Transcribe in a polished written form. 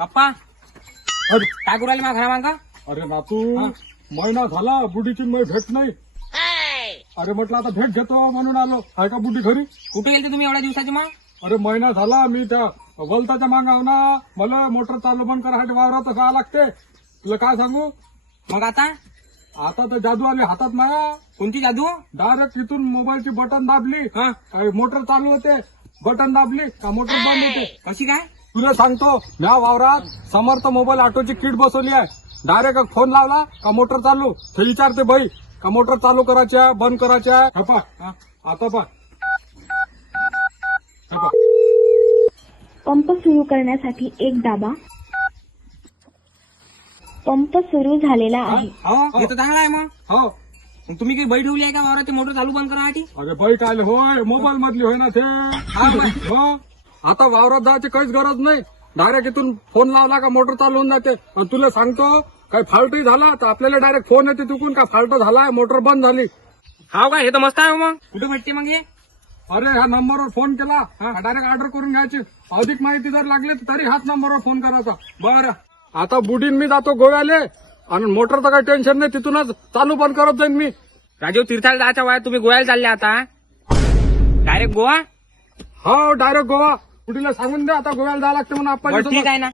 पप्पा अरे काय करू राहिले माझ्या घरामागं? अरे नातू महिना झाला बुडीची मी भेट नाही. अरे म्हटलं आता भेट घेतो म्हणून आलो. आहे का बुडी घरी? कुठे गेलते तुम्ही एवढ्या दिवसाची मग? अरे महिना झाला मी त्या वलताच्या मागाव ना मला मोटर चालू बंद करायसाठी वावरात जावं लागते. तुला काय सांगू मग आता आता तर जादू आली हातात माया. कोणती जादू? डायरेक्ट इथून मोबाईलची बटन दाबली हा काय मोटर चालू होते, बटन दाबली का मोटर बंद होते. कशी काय? तुला सांगतो म्या वावरात समर्थ मोबाईल ऑटोची किट बसवली आहे. डायरेक्ट फोन लावला का मोटर चालू ते विचारते बाई का मोटर चालू करायची आहे बंद करायची आहे. हा पहा, हा. आता पहा. हा पहा. पंप सुरू करण्यासाठी एक दाबा. पंप सुरू झालेला आहे. हो हे तर चांगला आहे मग. हो मग तुम्ही काही बाई ठेवली आहे का वावरात ते मोटर चालू बंद करण्यासाठी? अरे बाई काय होय मोबाईल मधली होय ना ते. हा बाई. हो आता वावरात जायची काहीच गरज नाही. डायरेक्ट इथून फोन लावला का मोटर चालू होऊन जाते. आणि तुला सांगतो काही फाल्टही झाला तर आपल्याला डायरेक्ट फोन येते तिकून का फाल्ट झालाय मोटर बंद झाली. हा का हे तर मस्त आहे मग. कुठे भेटते मग हे? अरे ह्या नंबरवर फोन केला डायरेक्ट ऑर्डर करून घ्यायची. अधिक माहिती जर लागली तर तरी ह्याच नंबरवर फोन करायचा. बरं आता बुडीन मी जातो गोव्याले आणि मोटरचं काही टेन्शन नाही. तिथूनच चालू बंद करत जाईन मी. राजीव तीर्थाला जायच्या वयात तुम्ही गोव्याला चालले आता डायरेक्ट गोवा? हो डायरेक्ट गोवा. बुडीला सांगून द्या आता गोव्याला जायला लागते म्हणून बरं आपण ठीक आहे ना.